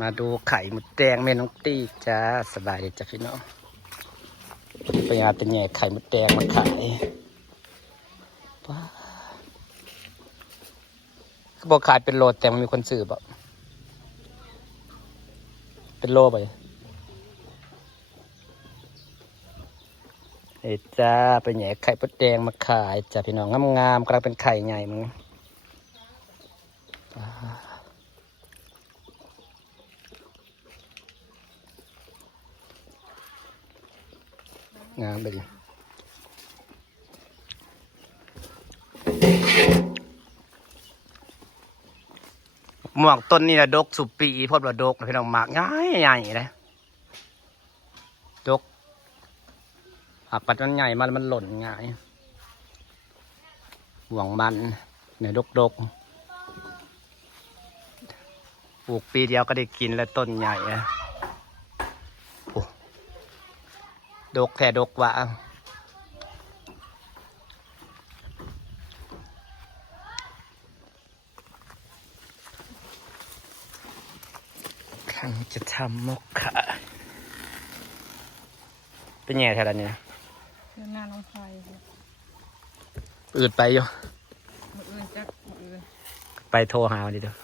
มาดูไข่หมดแดงแม่น้องตี้จ้าสบายดีจ้ะพี่น้องไปงานเป็นแง่ไข่หมดแดงมาขายเขาบอกขายเป็นโลแต่มันมีคนซื้อแบบเป็นโลไปเฮ้จ้าไปแง่ไข่มดแดงมาขายจ้ะพี่น้องงามๆกำลังเป็นไข่ใหญ่มึงงามไปดิหมวกต้นนี่นะดกสุปีพอดว่าดกพี่น้องหมากง่ายใหญ่เลยดกหักปัดมันใหญ่มันหล่นง่ายห่วงมันเนี่ยดกปลูกปีเดียวก็ได้กินแล้วต้นใหญ่ดกแค่ดกว่ะขังจะทำมกขะเป็นไงแถวนี้เรื่องงานน้องไฟอืดไปอยู่มือจักมือไปโทรหาวันนี้เด้อ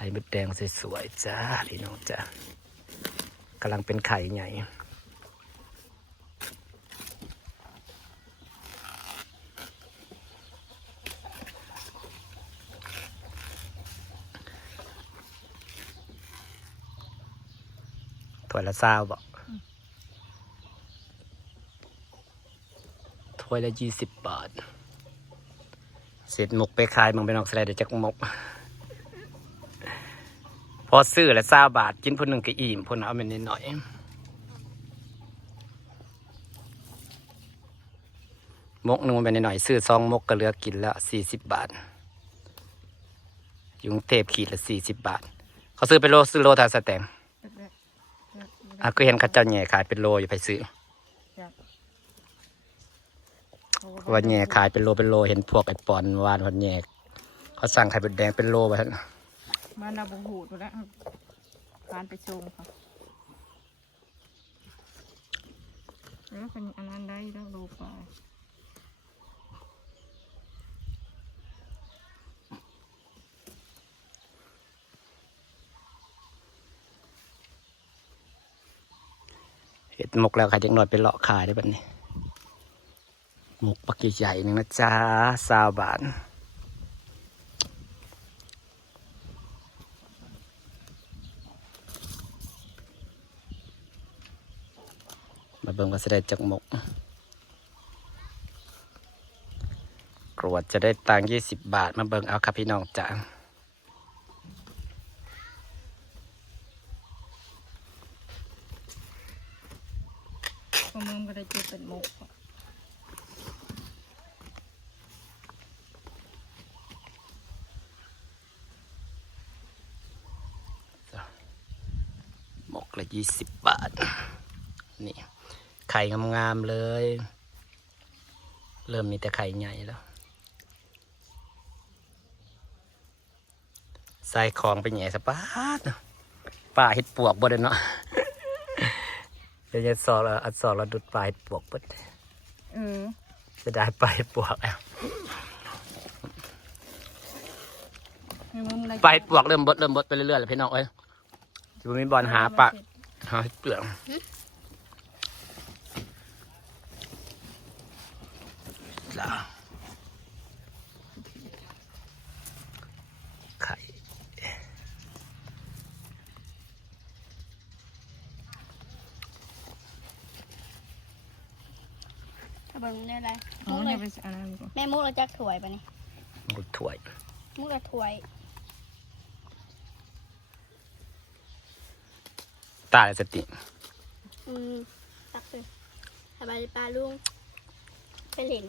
ไข่มดแดงสวยๆจ้าพี่น้องจ้ากำลังเป็นไข่ใหญ่ถ้วยละ20 บาทถ้วยละ20 บาทเสร็จหมกไปขายมึงไปนอกสไลด์เดี๋ยวจะหมกพอซื้อละ20 บาทกินคนหนึ่งก็อิ่มคนเอาไปนิดหน่อยมกนึงไปนิดหน่อยซื้อ2 มกก็เหลือกินแล้ว40 บาทยุงเทพขีดละ40 บาทเขาซื้อเป็นโลซื้อโลทาสแตงก็เห็นข้าเจ้าแง่ขายเป็นโลอยู่ไปซื้อวันแง่ขายเป็นโลเห็นพวกไอ้ปอนวานวันแง่เขาสั่งไข่เป็ดแดงเป็นโลไปแล้วมานาบุหูตัวแล้วการไปชงค่ะแล้วเป็นอันนั้นได้แล้วโลปลาเห็ดหมกแล้วขายจังหน่อยเป็นเลาะขายได้แบบนี้หมกปักใหญ่ๆนึงนะจ้า20 บาทมาเบิ่งก็จะได้จากหมกกรวดจะได้ตังค์20 บาทมาเบิ่งเอาครับพี่น้องจ้าพอมึงก็ได้เจ็บเป็นมกหมกละ20 บาทนี่ไข่งามๆเลยเริ่มมีแต่ไข่ใหญ่แล้วใส่ของไปแหน่สะปาดป่าเห็ดปวกบ่ได้เนาะเดี๋ยวจะสอนอัดสอนเราดุดปลาเห็ดปวกปุ๊บจะได้ปลาเห็ดปวกแล้วปลาเห็ดปวกเริ่มบดไปเรื่อยๆแล้วพี่น้องเอ้ยจะมีบอลหาปลาหาเห็ดเปลือกไข่เบิ่งได้ไรมุกเลยแม่มุกเราจักถวยปะนี่มุกถ้วยมุกเราถวยตาสติตักเลยสบายปลาลุงไปเล่น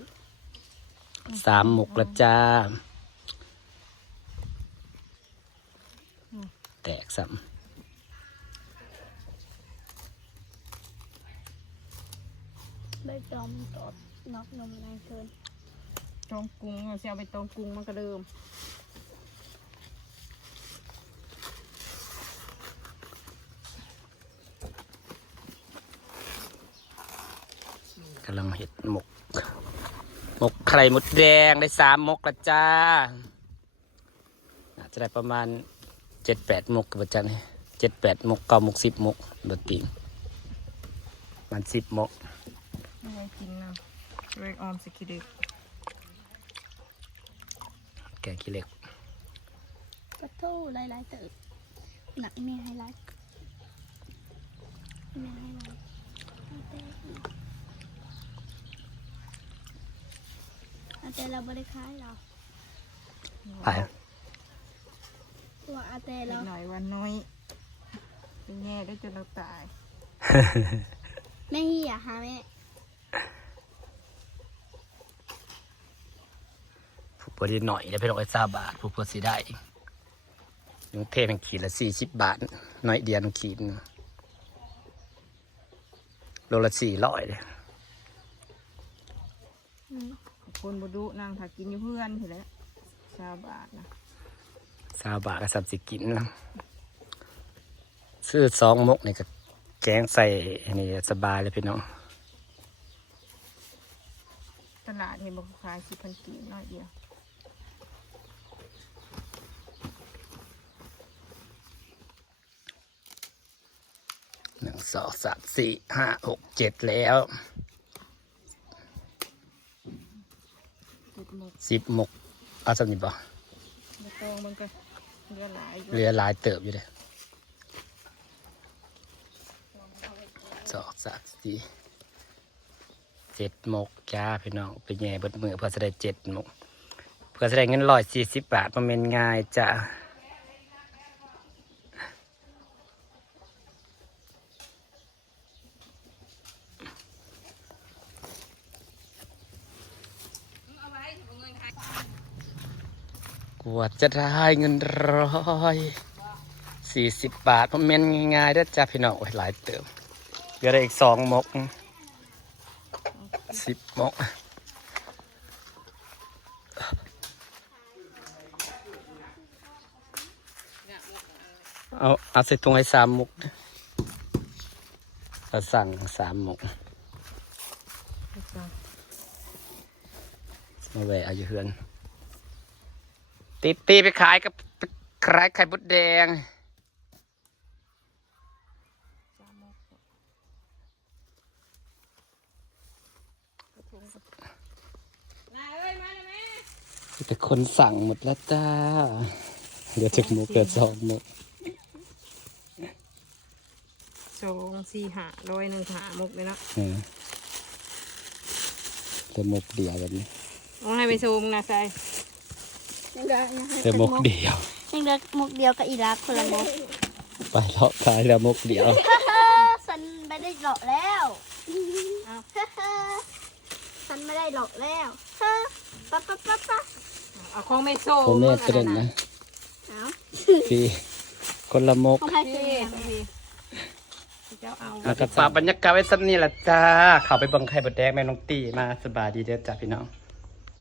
3 หมกละจ้าแตกซ้ำใบจอมตอบนอกนมนางเชิญ ตองกุ้งเอาเสียไปตองกุ้งมันก็เดิม กำลังเห็ดหมกไข่มดแดงได้3 มกละจ้าอาจจะได้ประมาณ7-8 มกกับจันนี่7-8 มก9 มก10 มกบดติงมัน10 มก ไม่ให้กินนะเวกออมสิคิเด็ก แกงขี้เหล็ก กระทู้หลายๆเติบหนักมีไฮไลท์มีไฮไลท์อาเต้เราไม่ได้ขายเรา ไป ตัวอาเต้ อี เรา กหน่อยวันน้อยเป็นแง่ได้จนเราตาย แม่เหี้ยหาแม่ ผู้บริหน่อยแล้วไปลงไอ้3 บาทผู้พอสิได้ยุงเทพมันขีดละ40 บาทน้อยเดียวมันขีดโลละ400เลย คนบดุนางถ้ากินอยู่เพื่อนทีแหละ20 บาทนะ 20 บาทก็30 กินนะซื้อ2 มกนี่ก็แกงใส่นี่สบายเลยพี่น้อง ตลาดเห็นบอกขาย10,000 กีบน้อยเดียว 1 2 3 4 5 6 7แล้ว 10 หมก 10 มกเอาสำนี้บ่ มาตองมันก็เหลือหลายอยู่ เหลือหลายเติบอยู่เลย2 3 4 7 มกจ้าพี่น้องไปแย่เบิดมือเพื่อจะได้7 มกเพื่อจะได้เงิน140 บาทมันเป็นง่ายจ้ะกว่าจะได้เงิน140 บาทมันเป็นง่ายๆเด้อจ้าพี่น้องโอ้ยหลายเติบเหลือได้อีก2 มก 10 มกเอาใส่ถุงให้3 มกเราสั่ง3 มกมาแวะเอาอยู่เฮือนตีไปขายกับขายไข่มดแดงแต่คนสั่งหมดแล้วจ้าเดี๋ยวจะมกเกิด2 มก 2 4 5 100 1 5 หมกเลยเนาะ แต่มกเดียวแบบนี้ เอาให้ไปซูมนะใส่ ยังเดือ แต่มกเดียว ยังเดือมุกเดียวกับอีรักคนละมุก ไปเลาะขายแล้วมกเดียว ฉันไม่ได้หลอกแล้วฉันไม่ได้หลอกแล้วปั๊บปั๊บปั๊บปั๊บ เอาของไม่โซ่ ผมแม่เต้นนะ เอา พี่คนละมก ของใคร พี่ ซื้อ เจ้าเอา แล้วก็ฝากบรรยากาศไว้สักนี่แหละจ้าเข้าไปเบิ่งไข่บดแดงแม่น้องตีมาสบายดีเด้อจ้าพี่น้อง